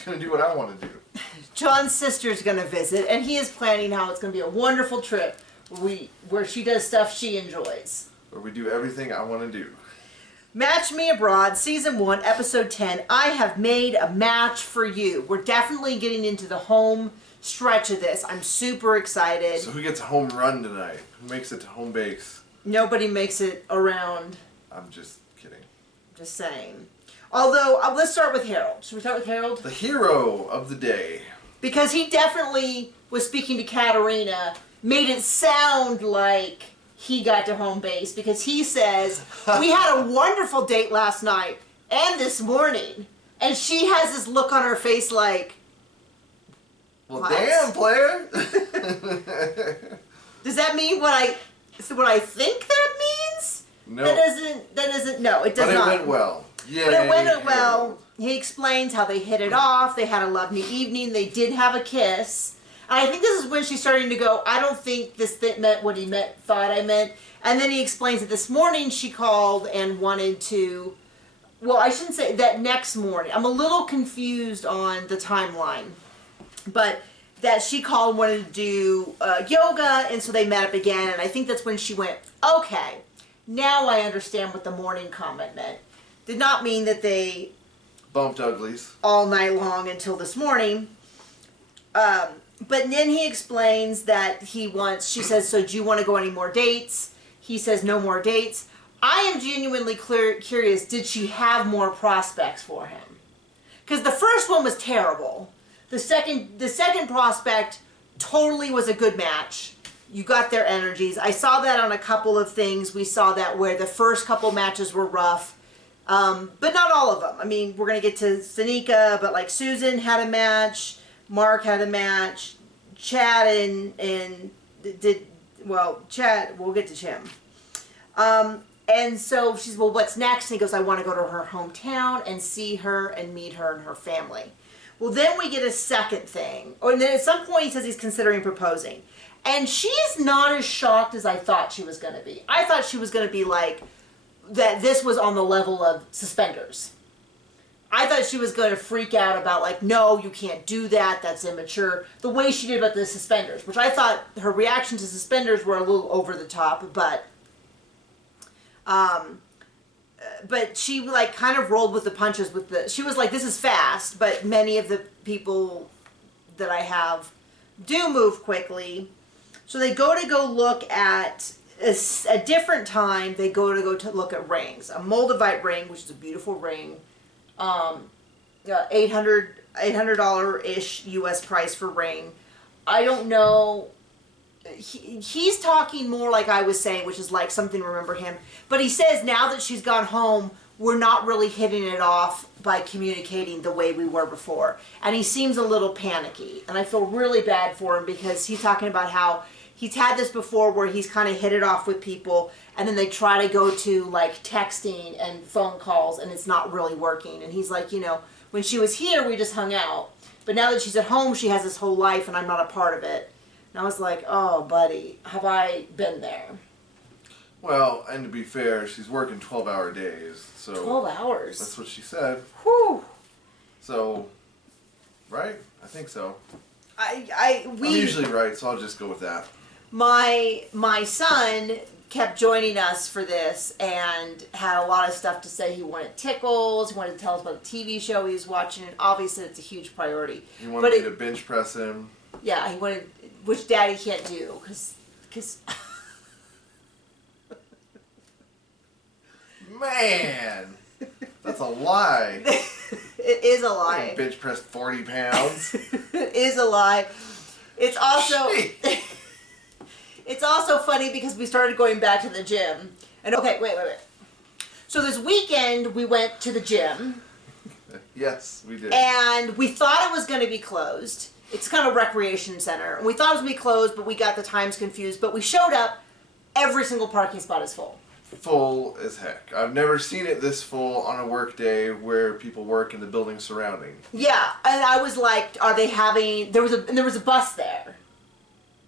just going to do what I want to do. John's sister's going to visit, and he is planning how it's going to be a wonderful trip where she does stuff she enjoys. Where we do everything I want to do. Match Me Abroad, Season 1, Episode 10. I have made a match for you. We're definitely getting into the home stretch of this. I'm super excited. So who gets a home run tonight? Who makes it to home base? Nobody makes it around. I'm just kidding. Just saying. Although, let's start with Harold. Should we start with Harold? The hero of the day. Because he definitely was speaking to Katerina, made it sound like he got to home base, because he says, we had a wonderful date last night and this morning. And she has this look on her face like, well, what? damn, player. Does that mean what I think that means? No. No, it does not. But it went well. Yeah. But it went well. He explains how they hit it off. They had a lovely evening. They did have a kiss. And I think this is when she's starting to go, I don't think this thing meant what he thought I meant. And then he explains that this morning she called and wanted to, well, I shouldn't say that next morning. I'm a little confused on the timeline. But that she called and wanted to do yoga, and so they met up again. And I think that's when she went, okay, now I understand what the morning comment meant. Did not mean that they bumped uglies all night long until this morning. But then he explains that she says, so do you want to go any more dates? He says, no more dates. I am genuinely curious, did she have more prospects for him? Because the first one was terrible. The second prospect totally was a good match. You got their energies. I saw that on a couple of things. We saw that where the first couple matches were rough. But not all of them. I mean, we're going to get to Sanika, but like Susan had a match. Mark had a match. Chad Chad, we'll get to Chim. And so she's, well, what's next? And he goes, I want to go to her hometown and see her and meet her and her family. Well, then we get a second thing. And then at some point he says he's considering proposing. And she's not as shocked as I thought she was going to be. I thought she was going to be like, that this was on the level of suspenders. I thought she was going to freak out about like, no, you can't do that, that's immature. The way she did about the suspenders, which I thought her reaction to suspenders were a little over the top, but she like kind of rolled with the punches she was like, this is fast, but many of the people that I have do move quickly. So they go look at a different time. They go to look at rings. A Moldavite ring, which is a beautiful ring. $800-ish US price for ring. I don't know. He's talking more like I was saying, which is like something to remember him. But he says now that she's gone home, we're not really hitting it off by communicating the way we were before. And he seems a little panicky. And I feel really bad for him because he's talking about how he's had this before where he's kind of hit it off with people and then they try to go to like texting and phone calls and it's not really working. And he's like, you know, when she was here, we just hung out. But now that she's at home, she has this whole life and I'm not a part of it. And I was like, oh, buddy, have I been there? Well, and to be fair, she's working 12-hour days. So 12 hours? That's what she said. Whew. So, right? I think so. I'm usually right, so I'll just go with that. My son kept joining us for this and had a lot of stuff to say. He wanted tickles. He wanted to tell us about the TV show he was watching. And obviously, it's a huge priority. He wanted me to bench press him. Yeah, he wanted, which Daddy can't do because. Man, that's a lie. It is a lie. Bench press 40 pounds. It is a lie. It's also. It's also funny because we started going back to the gym. And okay, wait. So this weekend we went to the gym. Yes, we did. And we thought it was going to be closed. It's kind of a recreation center. And we thought it was going to be closed, but we got the times confused. But we showed up, every single parking spot is full. Full as heck. I've never seen it this full on a work day where people work in the building surrounding. Yeah, and I was like, are they having, there was a bus there.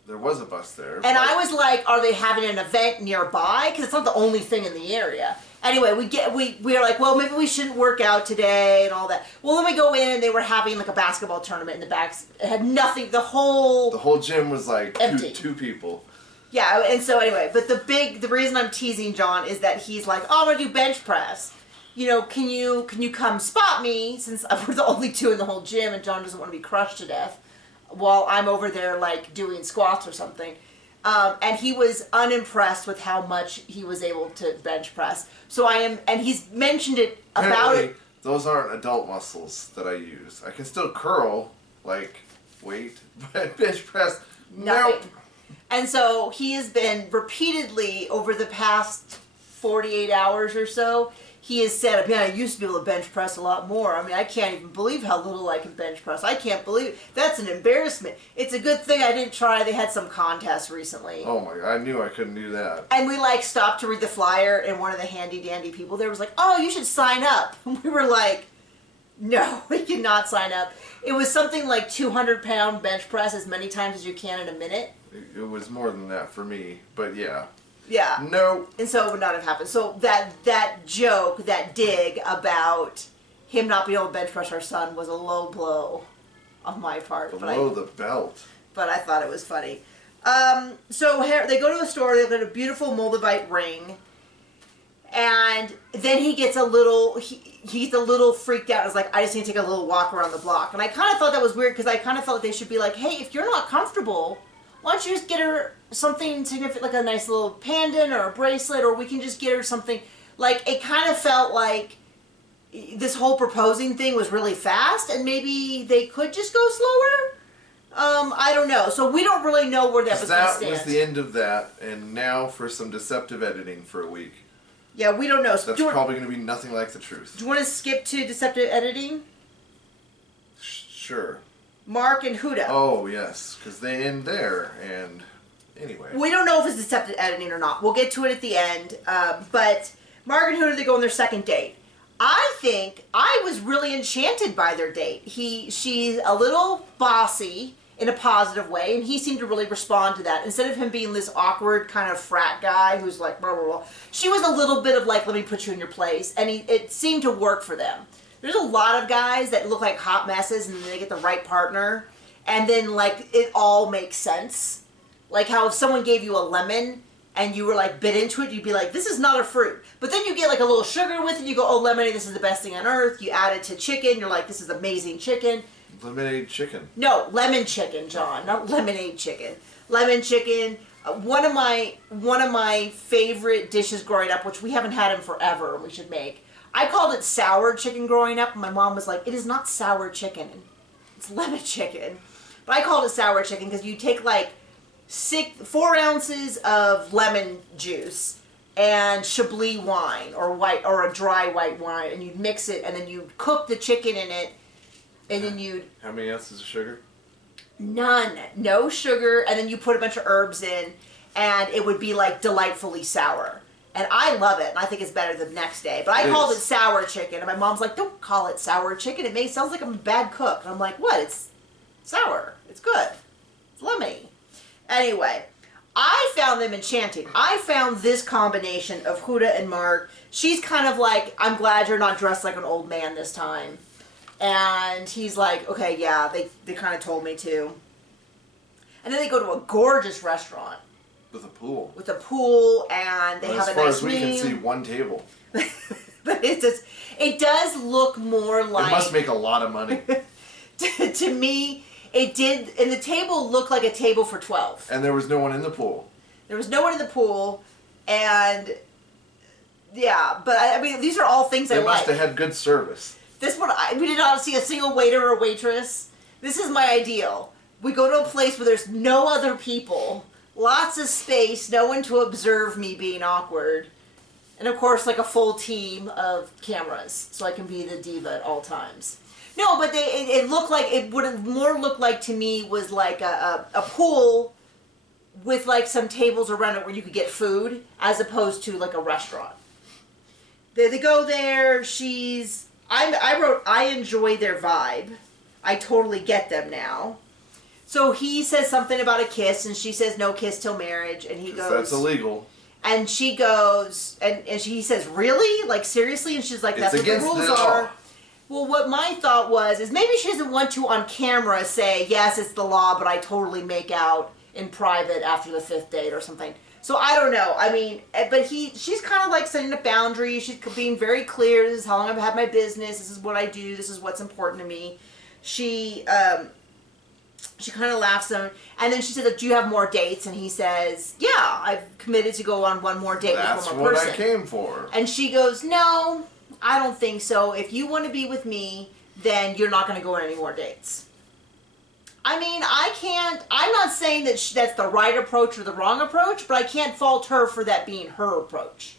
There was a bus there. And I was like, are they having an event nearby? Because it's not the only thing in the area. Anyway, we are like, well, maybe we shouldn't work out today and all that. Well, then we go in and they were having like a basketball tournament in the back. It had nothing. The whole gym was like empty. two people. Yeah, and so anyway, but the reason I'm teasing John is that he's like, oh, I'm gonna do bench press. You know, can you come spot me, since we're the only two in the whole gym and John doesn't want to be crushed to death while I'm over there like doing squats or something. And he was unimpressed with how much he was able to bench press. So and he's mentioned it about it. Those aren't adult muscles that I use. I can still curl, like, weight, but bench press, Nothing. nope. And so he has been repeatedly over the past 48 hours or so, he has said, man, I used to be able to bench press a lot more. I mean, I can't even believe how little I can bench press. I can't believe it. That's an embarrassment. It's a good thing I didn't try. They had some contest recently. Oh my God, I knew I couldn't do that. And we like stopped to read the flyer, and one of the handy dandy people there was like, oh, you should sign up. And we were like, no, we cannot sign up. It was something like 200-pound bench press as many times as you can in a minute. It was more than that for me, but yeah. Yeah. No. And so it would not have happened. So that joke, that dig about him not being able to bench press our son was a low blow on my part. Below the belt. But I thought it was funny. So they go to a store, they get a beautiful Moldavite ring, and then he gets a little, he's a little freaked out. It's like, I just need to take a little walk around the block. And I kind of thought that was weird, because I kind of felt like they should be like, hey, if you're not comfortable, why don't you just get her something significant, like a nice little pendant or a bracelet, or we can just get her something. Like, it kind of felt like this whole proposing thing was really fast, and maybe they could just go slower. I don't know. So we don't really know where that was going to stand. That was the end of that, and now for some deceptive editing for a week. Yeah, we don't know. So that's probably going to be nothing like the truth. Do you want to skip to deceptive editing? Sure. Mark and Huda. Oh, yes, because they end there, and anyway. We don't know if it's deceptive editing or not. We'll get to it at the end. But Mark and Huda, they go on their second date. I think I was really enchanted by their date. She's a little bossy in a positive way, and he seemed to really respond to that. Instead of him being this awkward kind of frat guy who's like, blah, blah, blah, she was a little bit of like, let me put you in your place, and it seemed to work for them. There's a lot of guys that look like hot messes, and then they get the right partner, and then like it all makes sense. Like how if someone gave you a lemon and you were like bit into it, you'd be like, this is not a fruit. But then you get like a little sugar with it, you go, oh, lemonade, this is the best thing on earth. You add it to chicken, you're like, this is amazing chicken. Lemonade chicken. No, lemon chicken, John, not lemonade chicken. Lemon chicken. One of my favorite dishes growing up, which we haven't had in forever, we should make. I called it sour chicken growing up, and my mom was like, it is not sour chicken. It's lemon chicken. But I called it sour chicken because you take like 4 ounces of lemon juice and Chablis wine or a dry white wine, and you'd mix it, and then you'd cook the chicken in it, and then you'd... How many ounces of sugar? None. No sugar, and then you put a bunch of herbs in, and it would be like delightfully sour. And I love it, and I think it's better the next day. But I called it sour chicken, and my mom's like, don't call it sour chicken. It sounds like I'm a bad cook. And I'm like, what? It's sour. It's good. It's lemony. Anyway, I found them enchanting. I found this combination of Huda and Mark. She's kind of like, I'm glad you're not dressed like an old man this time. And he's like, okay, yeah, they kind of told me to. And then they go to a gorgeous restaurant. With a pool. With a pool, and they have a nice meal. As far as we can see, one table. But it does look more like... It must make a lot of money. to me, it did, and the table looked like a table for 12. And there was no one in the pool. There was no one in the pool, and... Yeah, but I mean, these are all things I like. They must have had good service. This one, we did not see a single waiter or waitress. This is my ideal. We go to a place where there's no other people... Lots of space, no one to observe me being awkward. And of course, like a full team of cameras, so I can be the diva at all times. No, but it looked like, it would have more looked like to me was like a pool with like some tables around it where you could get food, as opposed to like a restaurant. They go there, I wrote, I enjoy their vibe. I totally get them now. So he says something about a kiss, and she says no kiss till marriage, and he goes... That's illegal. And she goes, and he says, really? Like, seriously? And she's like, that's what the rules are. Well, what my thought was, is maybe she doesn't want to on camera say, yes, it's the law, but I totally make out in private after the 5th date or something. So I don't know. I mean, but she's kind of like setting a boundary. She's being very clear. This is how long I've had my business. This is what I do. This is what's important to me. She kind of laughs at him. And then she says, do you have more dates? And he says, yeah, I've committed to go on one more date with one more person. That's what I came for. And she goes, no, I don't think so. If you want to be with me, then you're not going to go on any more dates. I mean, I'm not saying that that's the right approach or the wrong approach, but I can't fault her for that being her approach.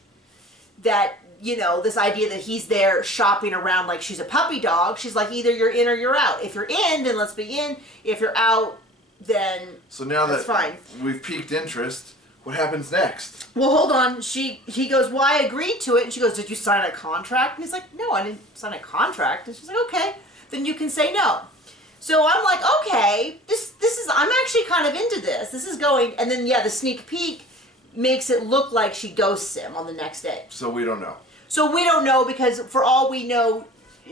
That, you know, this idea that he's there shopping around like she's a puppy dog. She's like, either you're in or you're out. If you're in, then let's be in. If you're out, then so now that's fine. We've piqued interest, what happens next? Well, hold on. He goes, well, I agreed to it. And she goes, did you sign a contract? And he's like, no, I didn't sign a contract. And she's like, okay, then you can say no. So I'm like, okay, this is, I'm actually kind of into this. This is going, and then, yeah, the sneak peek makes it look like she ghosts him on the next day. So we don't know. So we don't know, because for all we know,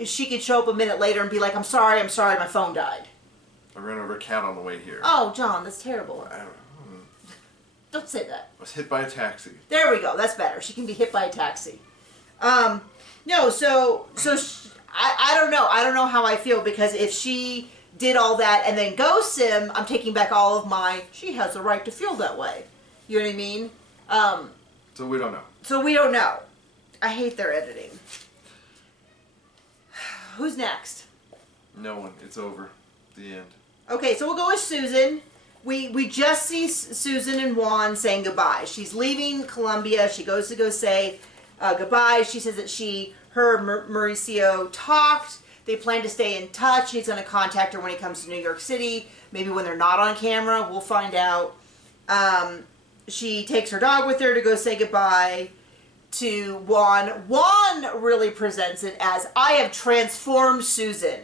she could show up a minute later and be like, I'm sorry, my phone died. I ran over a cat on the way here. Oh, John, that's terrible. I don't know. Don't say that. I was hit by a taxi. There we go. That's better. She can be hit by a taxi. No, so I don't know. I don't know how I feel, because if she did all that and then ghosts him, I'm taking back all of my, she has the right to feel that way. You know what I mean? So we don't know. So we don't know. I hate their editing. Who's next? No one. It's over. The end. Okay, so we'll go with Susan. We just see Susan and Juan saying goodbye. She's leaving Colombia. She goes to go say goodbye. She says that her Mauricio talked. They plan to stay in touch. He's going to contact her when he comes to New York City. Maybe when they're not on camera. We'll find out. She takes her dog with her to go say goodbye to Juan. Juan really presents it as, I have transformed Susan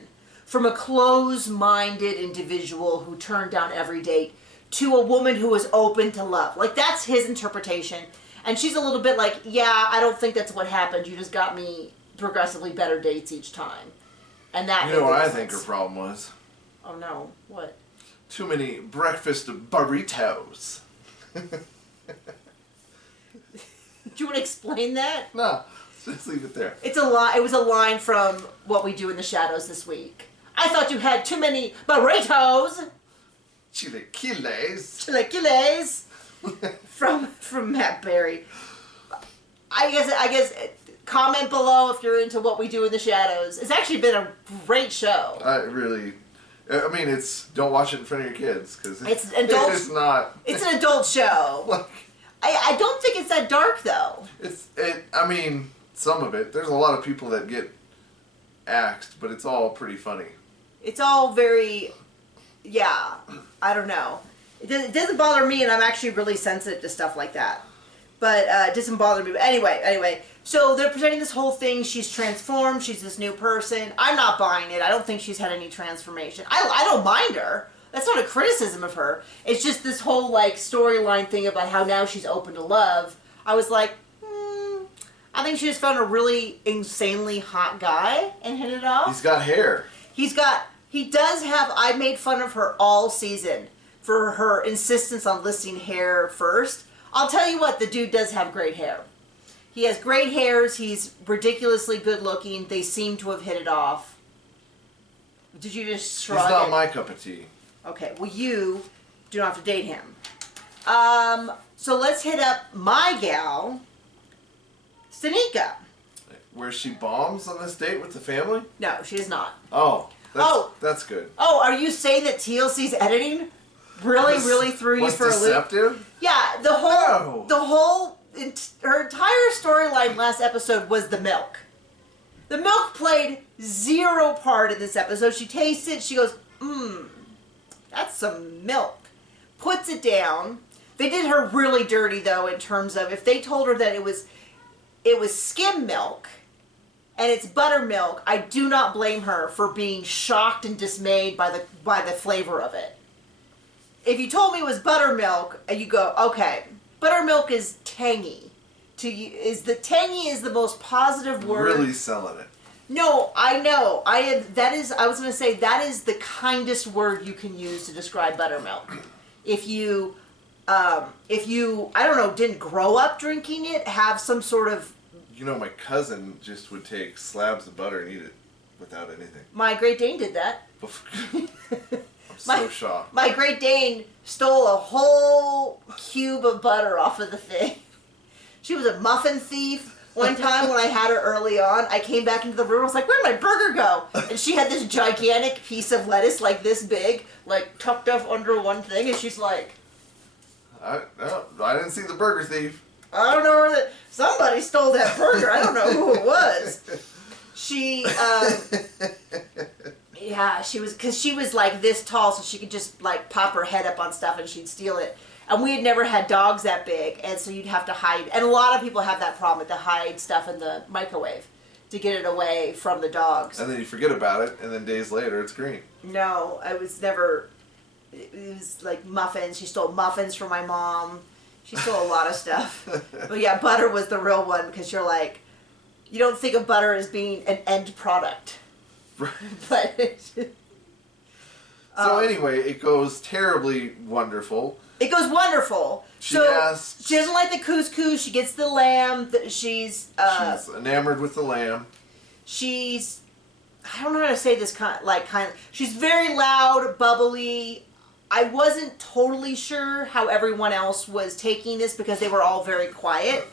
from a closed-minded individual who turned down every date to a woman who was open to love. Like, that's his interpretation. And she's a little bit like, yeah, I don't think that's what happened. You just got me progressively better dates each time. And that, you know what I think her problem was? Oh no, what? Too many breakfast burritos. Do you want to explain that? No, just leave it there. It's a line. It was a line from What We Do in the Shadows this week. I thought you had too many burritos. Chilaquiles. Chilaquiles. from Matt Berry. I guess. Comment below if you're into What We Do in the Shadows. It's actually been a great show. I mean, don't watch it in front of your kids, because it's adult. It's not. It's an adult show. Like, I don't think it's that dark though. I mean, some of it. There's a lot of people that get axed, but it's all pretty funny. It's all very, yeah. I don't know. It doesn't bother me, and I'm actually really sensitive to stuff like that. But it doesn't bother me. But anyway. So they're presenting this whole thing. She's transformed. She's this new person. I'm not buying it. I don't think she's had any transformation. I don't mind her. That's not a criticism of her. It's just this whole like storyline thing about how now she's open to love. I was like, I think she just found a really insanely hot guy and hit it off. He's got hair. He does have, I made fun of her all season for her insistence on listing hair first. I'll tell you what, the dude does have great hair. He has great hairs. He's ridiculously good looking. They seem to have hit it off. Did you just shrug? He's not my cup of tea. Okay, well you do not have to date him. So let's hit up my gal, Stanika. Where she bombs on this date with the family? No, she is not. Oh, that's good. Oh, are you saying that TLC's editing really threw you for a loop? Deceptive? Yeah, her entire storyline last episode was the milk. The milk played zero part in this episode. She tastes it, she goes, that's some milk. Puts it down. They did her really dirty though, in terms of if they told her that it was skim milk and it's buttermilk, I do not blame her for being shocked and dismayed by the flavor of it. If you told me it was buttermilk and you go, okay, Buttermilk is tangy. Tangy is the most positive word. Really selling it. No, I know. I was going to say that is the kindest word you can use to describe buttermilk. If you I don't know, didn't grow up drinking it, have some sort of... You know, my cousin just would take slabs of butter and eat it without anything. My Great Dane did that. I'm so shocked. My Great Dane stole a whole cube of butter off of the thing. She was a muffin thief. One time when I had her early on, I came back into the room, I was like, where'd my burger go? And she had this gigantic piece of lettuce like this big, like tucked up under one thing, and she's like... I didn't see the burger thief. I don't know where somebody stole that burger. I don't know who it was. She, yeah, because she was like this tall, so she could just like pop her head up on stuff and she'd steal it. And we had never had dogs that big, and so you'd have to hide. And a lot of people have that problem, to hide stuff in the microwave to get it away from the dogs. And then you forget about it, and then days later it's green. No, I was never... It was like muffins. She stole muffins from my mom. She stole a lot of stuff. But yeah, butter was the real one, because you're like... You don't think of butter as being an end product. Right. But... So anyway, it goes terribly wonderful. It goes wonderful. She doesn't like the couscous. She gets the lamb. She's enamored with the lamb. She's... I don't know how to say this she's very loud, bubbly. I wasn't totally sure how everyone else was taking this because they were all very quiet.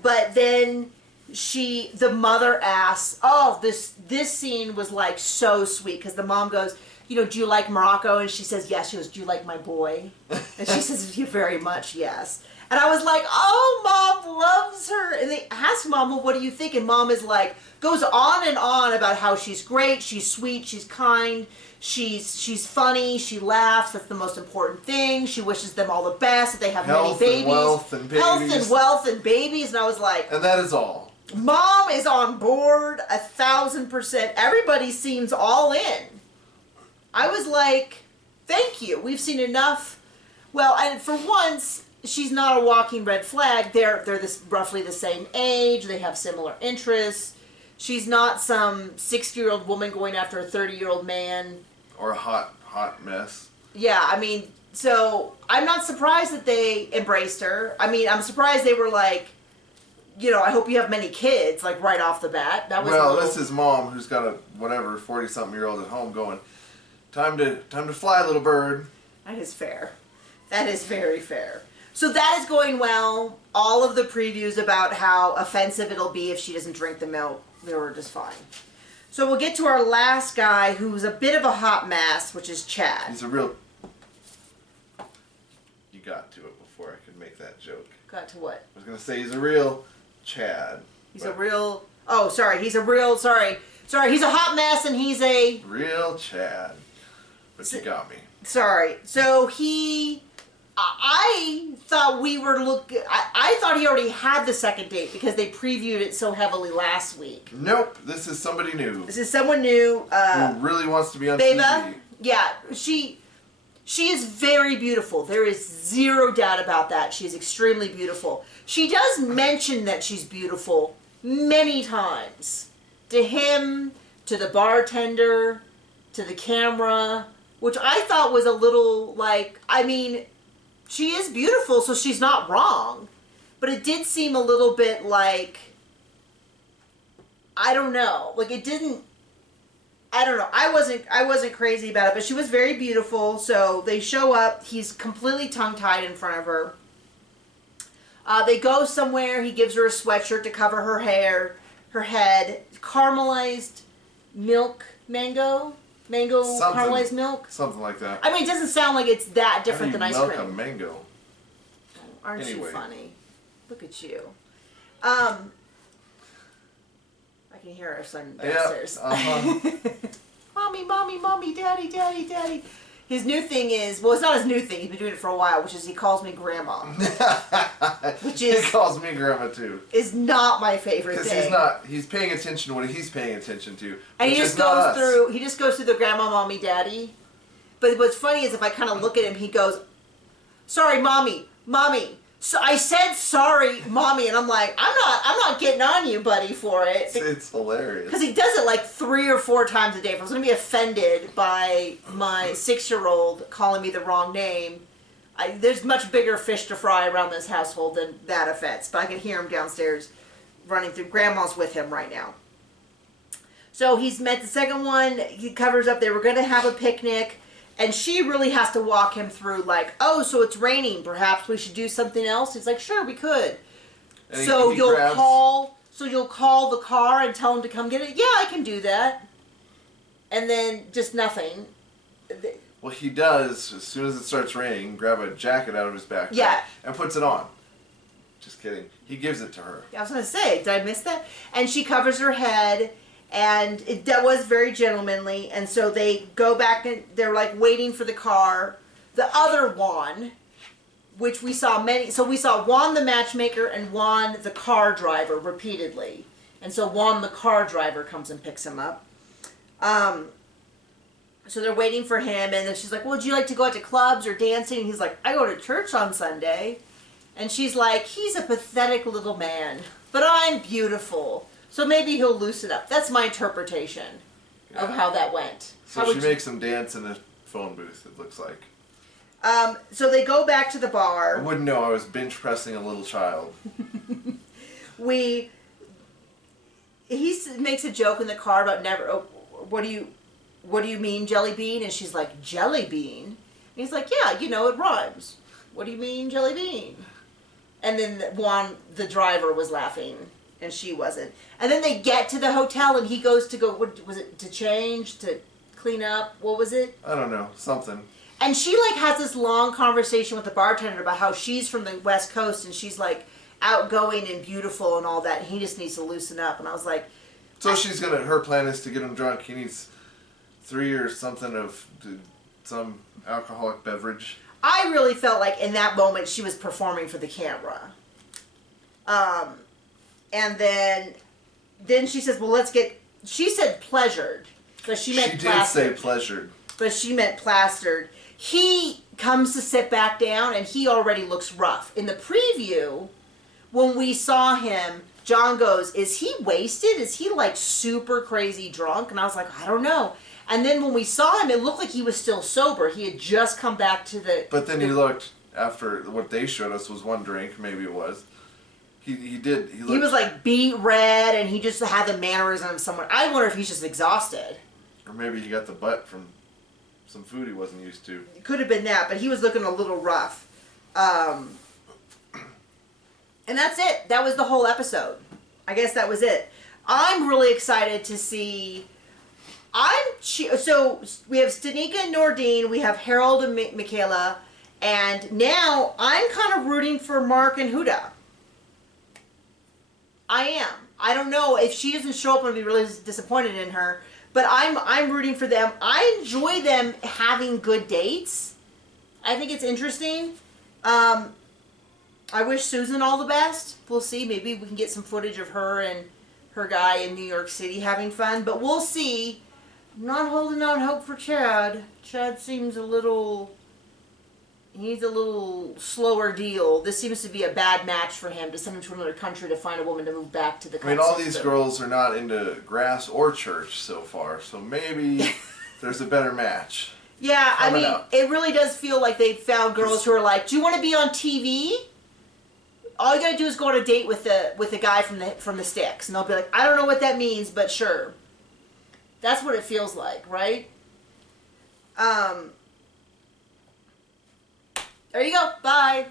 But then the mother asks, this scene was like so sweet, because the mom goes, you know, do you like Morocco? And she says, yes. She goes, do you like my boy? And she says, you very much, yes. And I was like, oh, Mom loves her. And they ask Mom, well, what do you think? And Mom is like, goes on and on about how she's great, she's sweet, she's kind, she's funny, she laughs, that's the most important thing. She wishes them all the best, that they have many babies. Health and wealth and babies. And I was like... And that is all. Mom is on board 1,000%. Everybody seems all in. I was like, thank you. We've seen enough. Well, and for once, she's not a walking red flag. They're roughly the same age. They have similar interests. She's not some 60-year-old woman going after a 30-year-old man. Or a hot mess. Yeah, I mean, so I'm not surprised that they embraced her. I mean, I'm surprised they were like, you know, I hope you have many kids, like right off the bat. That was this is Mom, who's got a 40-something-year-old at home going, time to fly, little bird. That is fair. That is very fair. So that is going well. All of the previews about how offensive it'll be if she doesn't drink the milk, they were just fine. So we'll get to our last guy, who's a bit of a hot mess, which is Chad. He's a real... You got to it before I could make that joke. Got to what? I was going to say he's a real Chad. He's a real... Oh, sorry. He's a real... Sorry. He's a hot mess, and he's a... Real Chad. But you got me. Sorry. So he... I thought we were I thought he already had the second date because they previewed it so heavily last week. Nope, this is somebody new. This is someone new. Who really wants to be on Beba, TV. Yeah, she is very beautiful. There is zero doubt about that. She is extremely beautiful. She does mention that she's beautiful many times. To him, to the bartender, to the camera, which I thought was a little like, I mean... She is beautiful, so she's not wrong. But it did seem a little bit like... I don't know. Like, it didn't... I don't know. I wasn't crazy about it, but she was very beautiful. So they show up. He's completely tongue-tied in front of her. They go somewhere. He gives her a sweatshirt to cover her hair, her head. Caramelized mango caramelized milk? Something like that. I mean, it doesn't sound like it's that different than ice cream. Milk a mango. Aren't you funny? Look at you. I can hear our son downstairs. Mommy, daddy. His new thing is, well, it's not his new thing. He's been doing it for a while, which is he calls me grandma. He calls me grandma too. Is not my favorite thing. Because he's paying attention to what he's paying attention to. And he just goes through the grandma, mommy, daddy. But what's funny is if I kind of look at him, he goes, sorry, mommy, So I said sorry, mommy, and I'm like, I'm not getting on you, buddy, for it. It's hilarious. Because he does it like 3 or 4 times a day. If I was going to be offended by my 6-year-old calling me the wrong name, there's much bigger fish to fry around this household than that offense. But I can hear him downstairs running through. Grandma's with him right now. So he's met the second one. He covers up. They were going to have a picnic. And she really has to walk him through, like, oh, so it's raining. Perhaps we should do something else. He's like, sure, we could. And So he you'll grabs- call. So you'll call the car and tell him to come get it. Yeah, I can do that. And then just nothing. Well, he does, as soon as it starts raining, grab a jacket out of his backpack Yeah. and puts it on. Just kidding. He gives it to her. I was going to say, did I miss that? And she covers her head, and that was very gentlemanly. And so they go back, and they're like waiting for the car. The other Juan, which we saw many, so we saw Juan the matchmaker and Juan the car driver repeatedly. And so Juan the car driver comes and picks him up. So they're waiting for him, and then she's like, well, would you like to go out to clubs or dancing? And he's like, I go to church on Sunday. And she's like, he's a pathetic little man, but I'm beautiful. So maybe he'll loosen up. That's my interpretation of how that went. So she makes him dance in a phone booth, it looks like. So they go back to the I bar. wouldn't know, I was bench pressing a little child. He makes a joke in the car about never, oh, what do you mean, jelly bean? And she's like, jelly bean? And he's like, yeah, you know, it rhymes. What do you mean, jelly bean? And then Juan, the driver, was laughing, and she wasn't. And then they get to the hotel, and he goes to go, what was it, to change, to clean up? What was it? I don't know, something. And she, like, has this long conversation with the bartender about how she's from the West Coast, and she's, like, outgoing and beautiful and all that, and he just needs to loosen up. And I was like... So her plan is to get him drunk. He needs 3 or something of some alcoholic beverage. I really felt like in that moment she was performing for the camera. And then she says, well, let's get... She said pleasured, but she meant plastered. She did say pleasured. But she meant plastered. He comes to sit back down, and he already looks rough. In the preview, when we saw him, John goes, is he wasted? Is he, like, super crazy drunk? And I was like, I don't know. And then when we saw him, it looked like he was still sober. He had just come back to the... But then he looked, after what they showed us was one drink, maybe it was. He was like beet red, and he just had the mannerism of someone. I wonder if he's just exhausted. Or maybe he got the butt from some food he wasn't used to. It could have been that, but he was looking a little rough. And that's it. That was the whole episode. I guess that was it. I'm really excited to see... So we have Stanika and Nordine, we have Harold and Michaela, and now I'm kind of rooting for Mark and Huda. I am. I don't know if she doesn't show up, I'm gonna be really disappointed in her. But I'm rooting for them. I enjoy them having good dates. I think it's interesting. I wish Susan all the best. We'll see. Maybe we can get some footage of her and her guy in New York City having fun. But we'll see. I'm not holding out hope for Chad. Chad seems a little... He needs a little slower deal. This seems to be a bad match for him, to send him to another country to find a woman to move back to the country. I mean, all these girls are not into grass or church so far, so maybe there's a better match. Yeah, I mean, up. it really does feel like they found girls who are like, do you want to be on TV? All you gotta do is go on a date with the guy from the Sticks, and they'll be like, I don't know what that means, but sure. That's what it feels like, right? There you go. Bye.